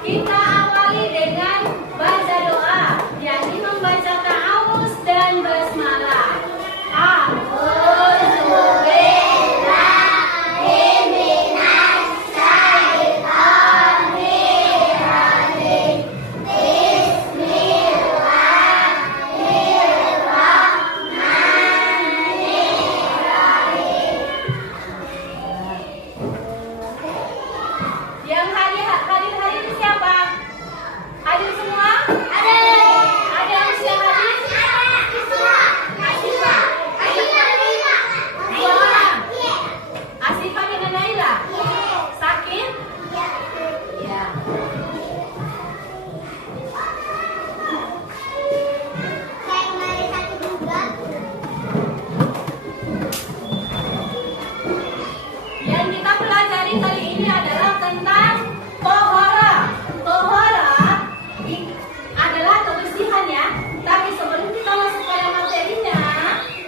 Kita awali dengan baca doa, yakni membaca ta'awuz dan basmalah. Yang hadir hari ini siapa? Hadir semua? Ada. Ada yang sudah hadir? Asifah. Dua orang. Asifah dengan Naila. Sakit? Ya. Yang kita pelajari kali ini adalah tentang tohara. Tohara adalah kebersihan ya. Tapi sebelum kita masuk pada materinya,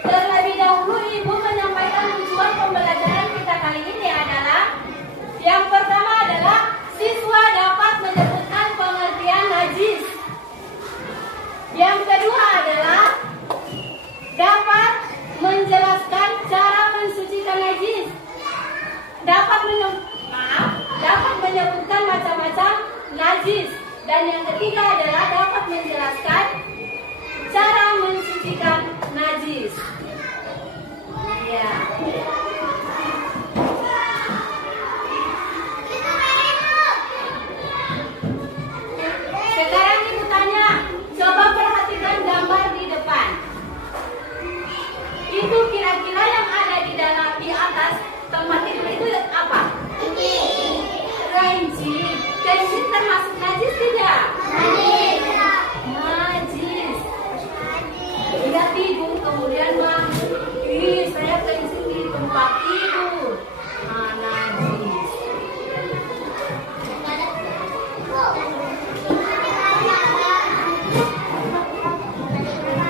terlebih dahulu Ibu menyampaikan tujuan pembelajaran kita kali ini adalah yang pertama adalah siswa dapat menyebutkan pengertian najis. Yang kedua adalah dapat menjelaskan cara mensucikan najis. Dapat menyebutkan macam-macam najis. Dan yang ketiga adalah dapat menjelaskan cara mensucikan najis. Ya. Sekarang Ibu tanya, coba perhatikan gambar di depan. Itu kira-kira yang ada di atas tempat tidur itu apa? Kelinci. Kelinci termasuk najis tidak? Najis. Dia tidur kemudian saya kelinci di tempat tidur. Najis.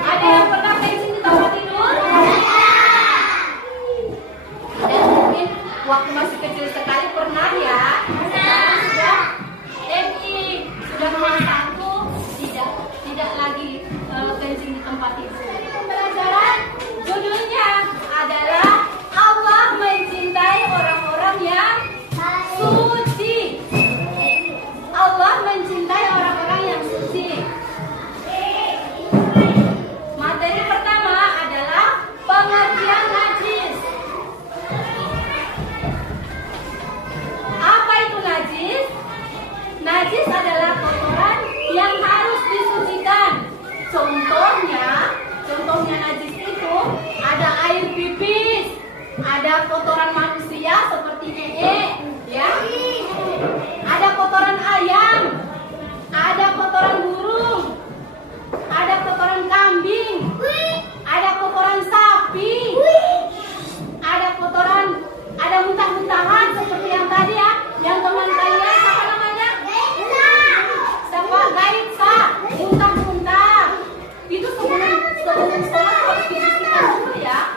Ada yang pernah kelinci di tempat tidur? Dan mungkin waktu masih kecil sekali pernah ya. Sekarang sudah MI, sudah kelas 1, tidak lagi kencing di tempat tidur. Pembelajaran judulnya adalah Allah mencintai orang-orang yang suci. Allah mencintai orang-orang yang suci. Materi pertama adalah pengertian najis. Apa itu najis? Najis adalah kotoran yang harus disucikan. Contohnya najis itu ada air pipis, ada kotoran manusia seperti ya. Ada kotoran ayam, ada kotoran burung, ada kotoran kambing, ada kotoran sapi, ada muntah-muntahan seperti yang tadi ya, yang teman kalian siapa namanya? Siapa? Gaitsa, muntah-muntah. Itu sebelum sholat harus dibersihkan dulu ya.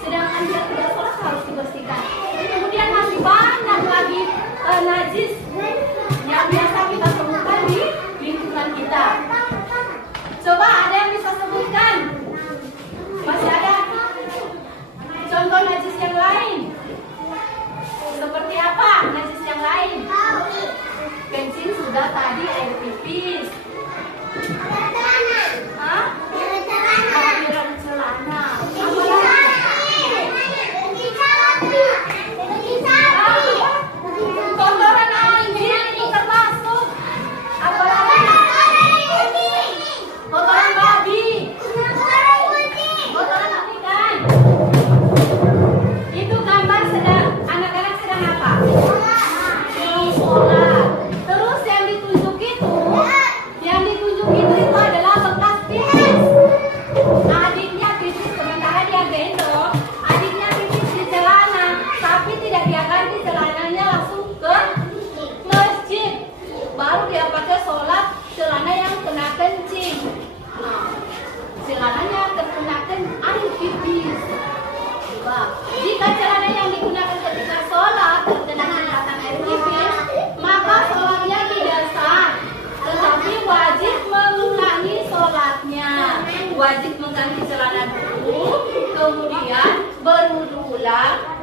Sedangkan dia tidak sholat harus dibersihkan. Kemudian masih banyak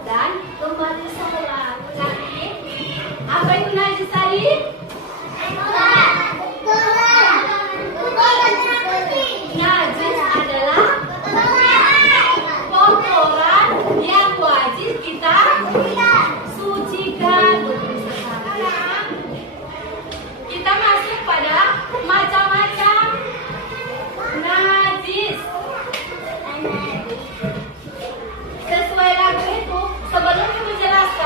dan kembali sholat. Jadi, apa itu najis tadi? Najis adalah kotoran yang wajib kita sucikan. Kita masuk pada macam-macam najis. Sesuai lagu itu, sebelum menjelaskan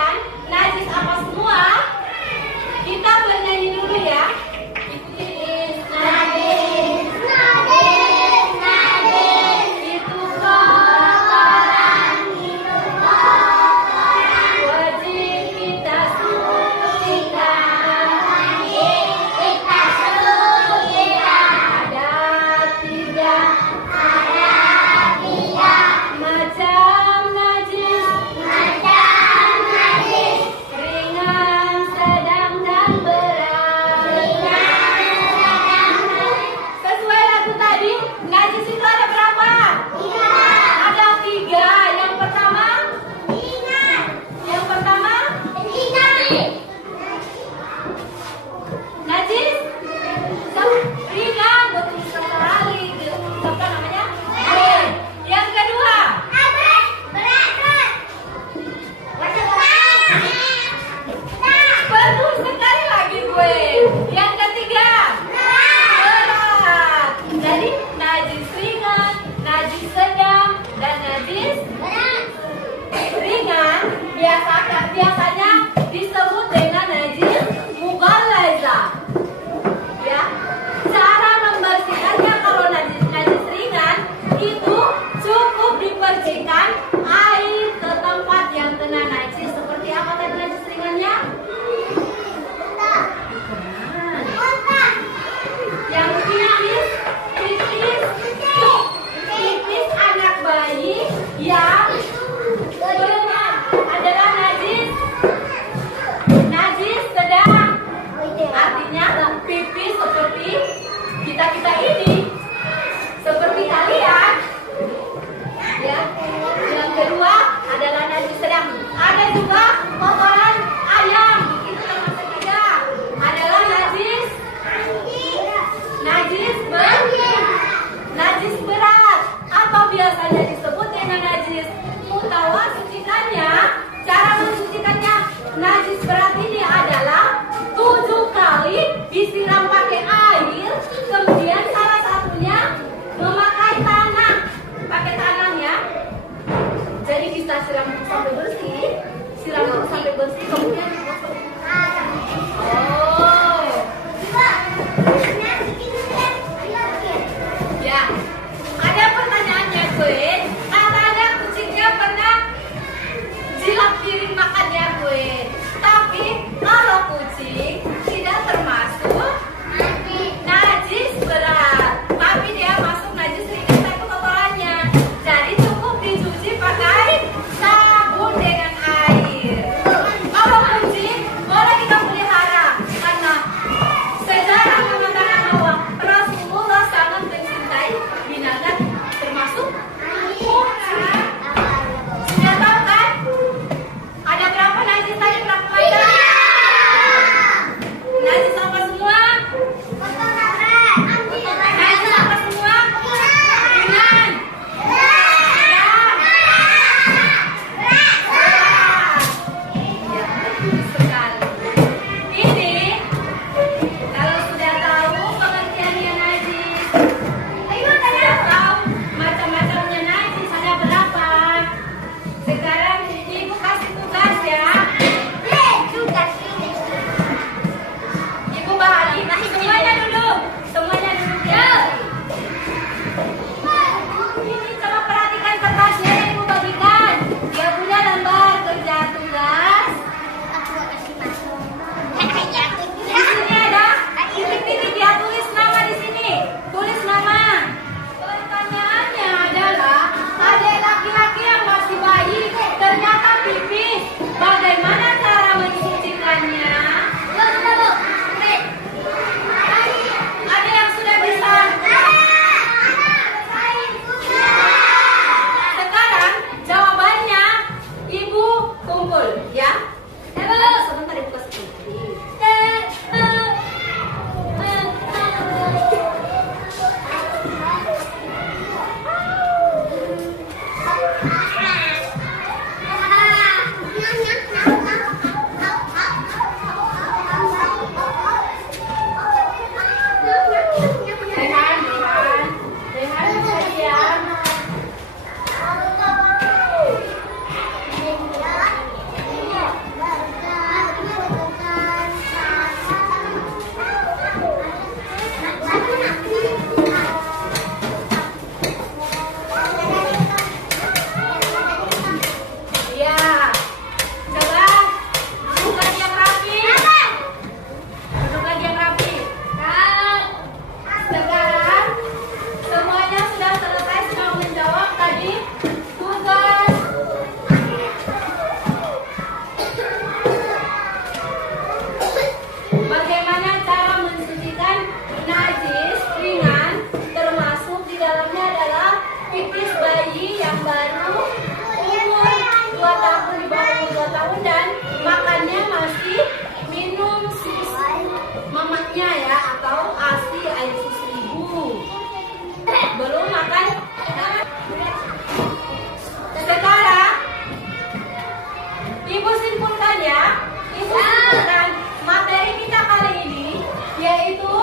Ibu simpulkan ya. Ibu simpulkan materi kita kali ini yaitu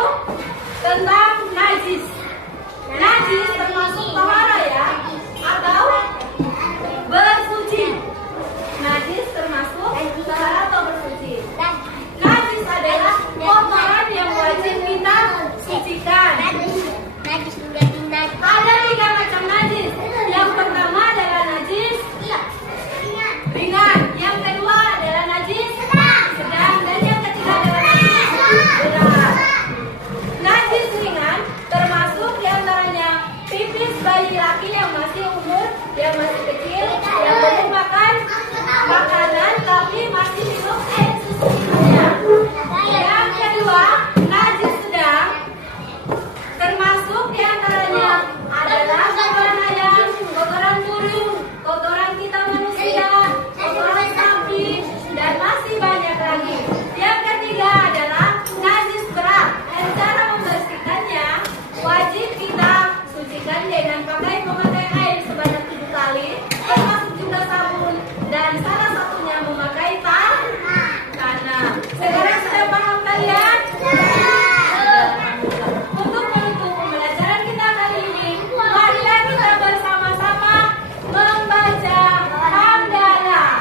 tentang najis. Najis termasuk tahara ya, atau bersuci. Najis termasuk tahara atau bersuci. Najis adalah kotoran yang wajib kita sucikan. Ada 3 macam najis. Yang pertama adalah najis ringan, yang kedua adalah najis sedang, dan yang ketiga adalah najis berat. Najis ringan termasuk diantaranya pipis bayi laki yang masih kecil, yang belum makan makanan tapi masih minum air susunya. Yang kedua, najis sedang termasuk diantaranya adalah kotoran ayam, kotoran burung, kotoran kita manusia, kotoran sapi, dan masih banyak lagi. Yang ketiga adalah najis berat, dan cara membersihkannya wajib kita sucikan dengan memakai air sebanyak 7 kali, termasuk juga sabun, dan salah satunya memakai tanah. Sekarang sudah paham kalian? Untuk menutup pembelajaran kita kali ini, marilah kita bersama-sama membaca hamdalah.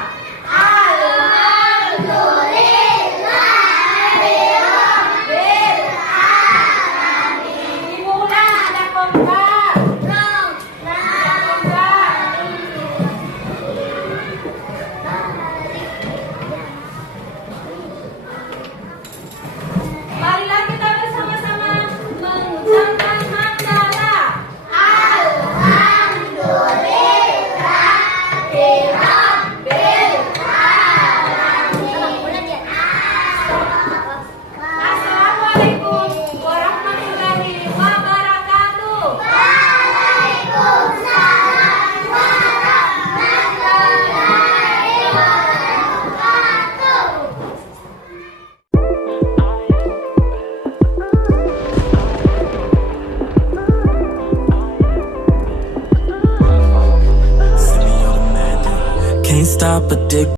Alhamdulillahirabbil alamin. Ibu ulang, ada kompak. Marilah kita bersama-sama mengucapkan hamdalah. Alhamdulillahirabbil alamin. Assalamualaikum warahmatullahi wabarakatuh. Waalaikumsalam warahmatullahi wabarakatuh. Can't stop addicting.